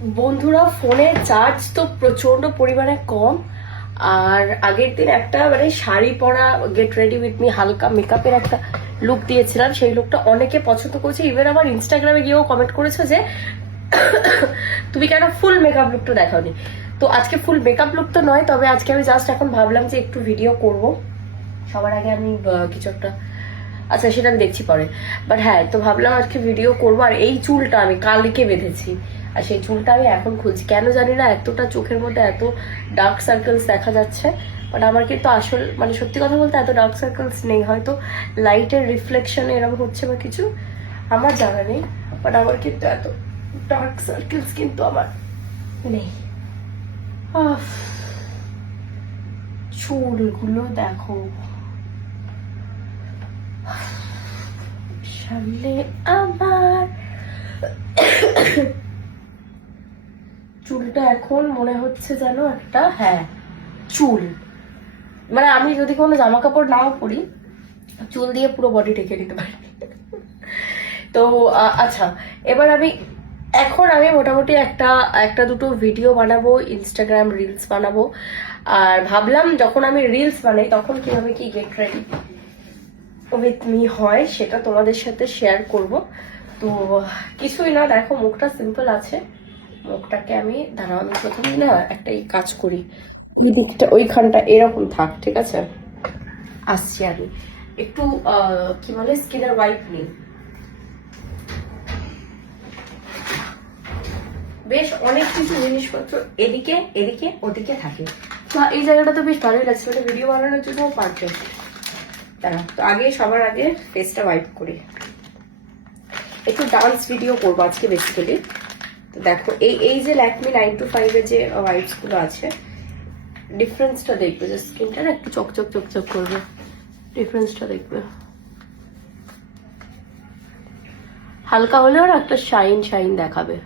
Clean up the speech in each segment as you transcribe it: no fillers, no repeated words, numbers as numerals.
বন্ধুরা, ফোনের চার্জ তো প্রচন্ড পরিমাণে কম। আর আগের দিন একটা মানে শাড়ি পরা গেট রেডি উইথ মি হালকা মেকআপের একটা লুক দিয়েছিলাম, সেই লুকটা অনেকে পছন্দ করেছে। ইভেন আমার ইনস্টাগ্রামে গিয়েও কমেন্ট করেছে যে তুমি কেন ফুল মেকআপ লুকটা দেখাওনি। তো আজকে ফুল মেকআপ লুক তো নয়, তবে আজকে আমি জাস্ট এখন ভাবলাম যে একটু ভিডিও করব। সবার আগে আমি কিছু একটা, আচ্ছা সেটা আমি দেখছি পরে। বাট হ্যাঁ, তো ভাবলাম আজকে ভিডিও করবো। আর এই চুলটা আমি কালকে বেঁধেছি, আর সেই চুলটা আমি এখন খুঁজছি। কেন জানি না এতটা চোখের মধ্যে এত ডার্ক সার্কেলস দেখা যাচ্ছে। বাট আমার কিন্তু আসল মানে সত্যি কথা বলতে এত ডার্ক সার্কেলস নেই, হয়তো লাইটের রিফ্লেকশনে এরকম হচ্ছে বা কিছু, আমার জানা নেই। বাট আমার কিন্তু এত ডার্ক সার্কেলস কিন্তু আমার নেই। চুলগুলো দেখো, সামনে আমার চুলটা এখন মনে হচ্ছে যেন একটা, হ্যাঁ চুল, মানে আমি যদি কোনো জামা কাপড় নাও পরি, চুল দিয়ে পুরো বডি ঢেকে দিতে পারি। তো আচ্ছা, এবার এখন আমি মোটামুটি একটা একটা দুটো ভিডিও বানাবো, ইনস্টাগ্রাম রিলস বানাবো। আর ভাবলাম যখন আমি রিলস বানাই তখন কিভাবে কি গেট রেডি উইথ মি হয় সেটা তোমাদের সাথে শেয়ার করব। তো কিছুই না, দেখো মুখটা সিম্পল আছে। মুখটাকে আমি দাঁড়াও, আমি প্রথমে না একটা এই কাজ করি, ওই দিকটা ওইখানটা এরকম থাক, ঠিক আছে? আসছি আমি একটু কি বলে স্কিনের ওয়াইপ নিই। বেশ অনেক কিছু জিনিসপত্র এদিকে এদিকে ওদিকে থাকে, বা এই জায়গাটা তো বেশ ভালোই লাগছে, ওটা ভিডিও বানানোর জন্য পারফেক্ট। দাঁড়া, তো আগে সবার আগে ফেসটা ওয়াইপ করি। একটু ডান্স ভিডিও করবো আজকে বেসিক্যালি। তো দেখো এই এই যে ল্যাকমি 925 এর যে ওয়াইপস গুলো আছে, ডিফারেন্সটা দেখবে, যে স্কিনটা না একটু চকচক চকচক করবে, ডিফারেন্সটা দেখবে। হালকা হলেও না একটা শাইন শাইন দেখাবে।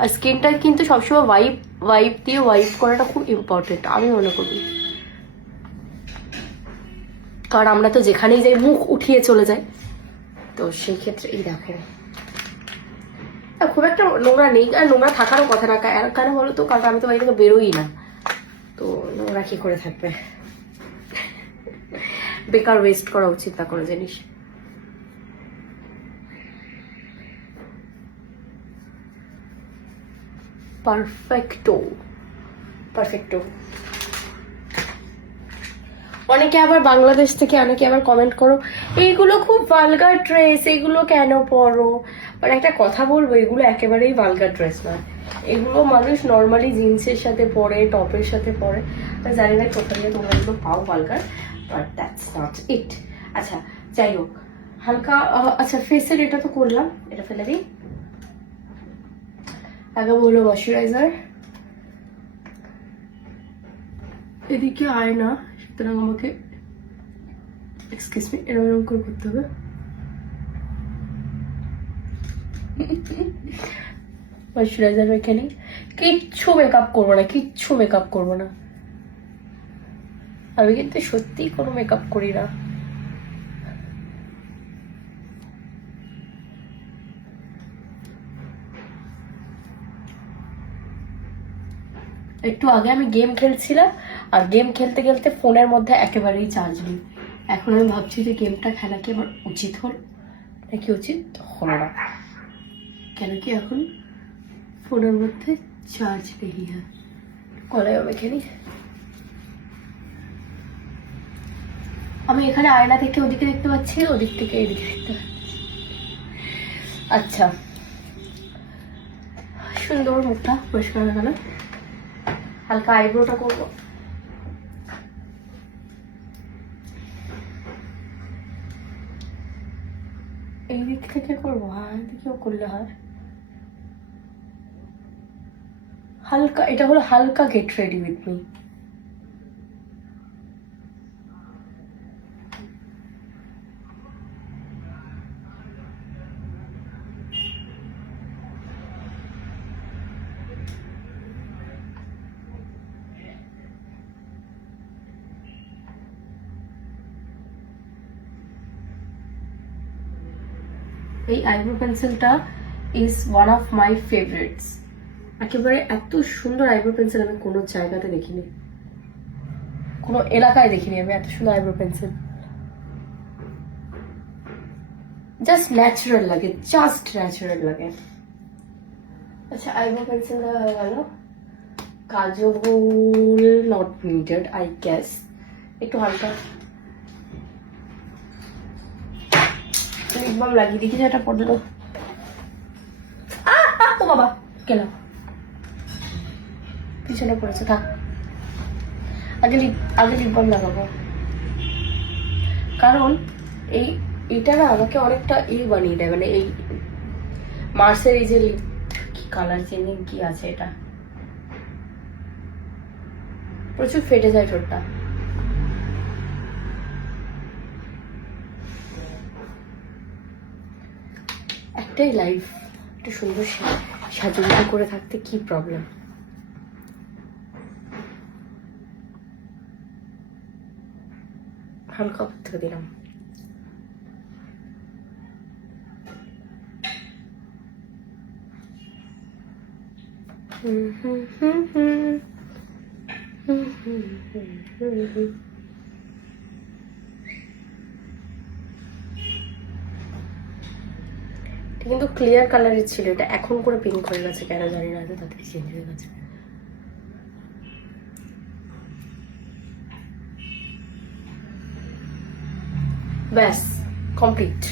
আর স্কিনটা কিন্তু সবসময় ওয়াইপ ওয়াইপ দিয়ে ওয়াইপ করাটা খুব ইম্পর্টেন্ট আমি মনে করি। কারণ আমরা তো যেখানেই যাই মুখ উঠিয়ে চলে যাই, তো সেই ক্ষেত্রে এই দেখো খুব একটা নোংরা নেই, আর নোংরা থাকারও কথা না। কেন বলো তো, কারণ আমি তো বাড়ি থেকে বেরোই না, তো নোংরা কি করে থাকবে? বেকার ওয়েস্ট করা উচিত না কোনো জিনিস। পারফেক্টো পারফেক্টো। অনেকে আবার বাংলাদেশ থেকে অনেকে আবার কমেন্ট করো, এইগুলো খুব ভালগার ড্রেস, এগুলো কেন পরো? মানে একটা কথা বলবো, এগুলো একেবারেই ভালগার ড্রেস নয়। এগুলো মানুষ নর্মালি জিন্সের সাথে পরে, টপের সাথে পরে। জানি না কোথায় তোমরা এগুলো পাও ভালগার, বাট দ্যাটস নট ইট। আচ্ছা যাই হোক, হালকা আচ্ছা ফেসের এটা তো করলাম, এটা ফেলে দিই। আগে বললো ময়শ্চারাইজার, এদিকে আয়না, সুতরাং আমাকে এক্সকিউজ মি এরকম করে করতে হবে। ময়শ্চারাইজার মেখে নিই, কিচ্ছু মেকআপ করবো না, কিচ্ছু মেকআপ করবো না। আমি কিন্তু সত্যি কোনো মেকআপ করি না। একটু আগে আমি গেম খেলছিলাম, আর গেম খেলতে খেলতে ফোনের মধ্যে একেবারেই চার্জ নেই। এখন আমি ভাবছি যে গেমটা খেলা কি আমার উচিত হল নাকি উচিত হলো না, কেন কি এখন ফোনের মধ্যে চার্জ নেই। হ্যাঁ, কলাইও মেখে নিই। আমি এখানে আয়না থেকে ওদিকে দেখতে পাচ্ছি, ওদিক থেকে এদিকে দেখতে পাচ্ছি। আচ্ছা, সুন্দর মুখটা পরিষ্কার হয়ে গেল। হালকা আইব্রোটা করবো। এই দিক থেকে করবো, হ্যাঁ এদিকেও করলে হয়। হালকা, এটা হলো হালকা গেট রেডি উইথ মি। এই আইব্রো পেন্সিলটা is one of my favourites. একেবারে এত সুন্দর আইব্রো পেন্সিল আমি কোনো জায়গাতে দেখিনি, কোনো এলাকায় দেখিনি আমি এত সুন্দর আইব্রো পেন্সিল। জাস্ট ন্যাচারাল লাগে, জাস্ট ন্যাচারাল লাগে। আচ্ছা, আইব্রো পেন্সিল দেওয়া হয়ে গেল। কাজল নট নিডেড আই গেস, একটু হালকা লিপ বাম লাগিয়ে দেখি যেটা পড়লো। ও বাবা গেলাম, পিছনে পড়েছে, থাক। আগে লিপ বাম লাগাবো, কারণ এইটা না আমাকে অনেকটা বানিয়ে দেয়, মানে এই মার্সের এই যে লিপ কি কালার চেঞ্জিং কি আছে, এটা প্রচুর ফেটে যায় ঠোঁটটা। একটাই লাইফ, একটু সুন্দর সাজুগুজু করে থাকতে কি প্রবলেম। হালকা উপর থেকে দিলাম। কিন্তু ক্লিয়ার কালারের ছিল, এটা এখন করে পিঙ্ক হয়ে গেছে কেন জানি না, তাতে চেঞ্জ হয়ে গেছে। ব্যাস কমপ্লিট।